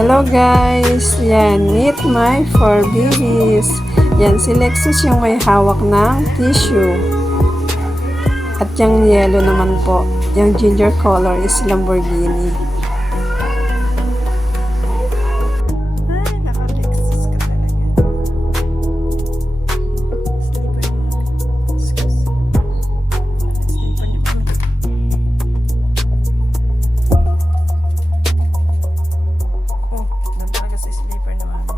Hello guys! Yan, meet my four babies. Yan, si Lexus yung may hawak ng tissue. At yung yellow naman po, yung ginger color is Lamborghini. Ay, naka-Lexus ka talaga. Sleeper mo. Excuse. Sleeper niyo kami. Oh, doon talaga si sleeper na mami.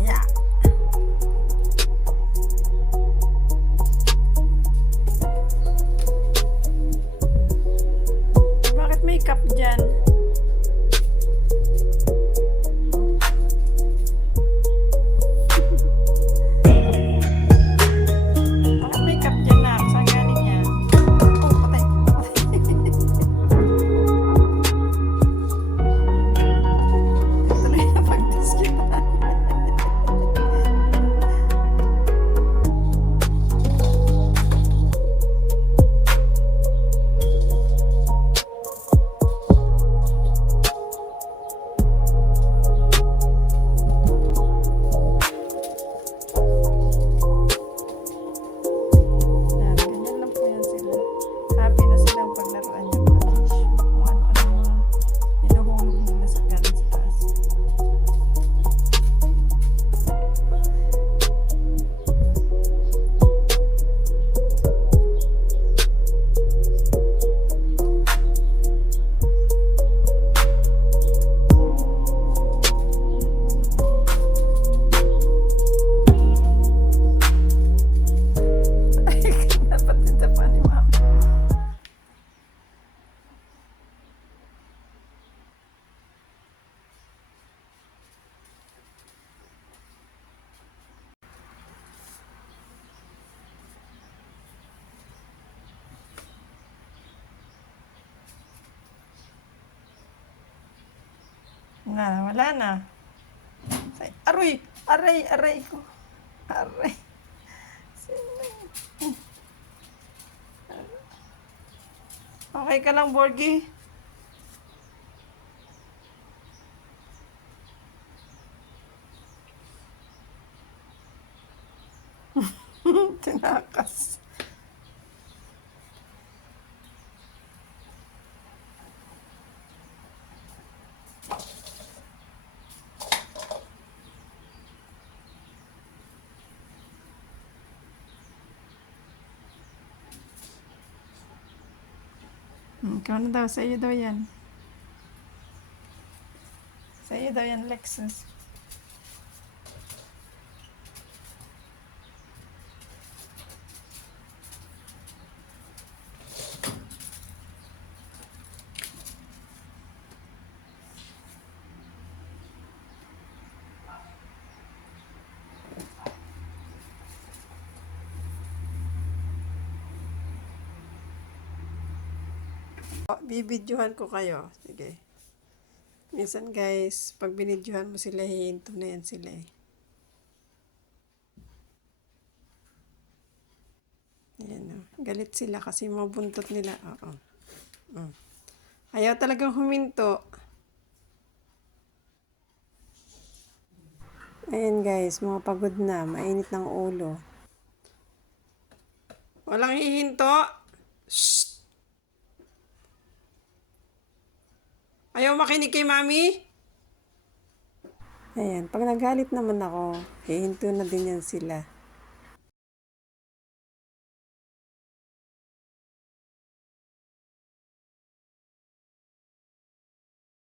Yeah. Bakit may cup dyan? Bakit may cup dyan na? Saan galing yan? Oh, patay. Tuloy na pag-diskipan. Yan, ganyan lang po yan sila. Happy na silang paglaruan yung mga tissue. Kung ano-ano mga hinuhulog nila sa galing sa taas. Dapat dito pa ni mami. Wala na. Aroy! Aray! Aray ko! Aray! Okay ka lang, Borgie? Tinakas. Ikaw na daw. Sa iyo daw yan. Sa iyo daw yan, Lexus. Bibidyohan ko kayo. Sige. Minsan guys, pag binidyohan mo sila, hihinto na yan sila eh. Ayan o. Galit sila kasi mabuntot nila. Oo. Ayaw talagang huminto. Ayan guys, mga pagod na. Mainit ng ulo. Walang hihinto. Shh! Ayaw makinig kay mami? Ayan, pag nagalit naman ako, hihinto na din yan sila.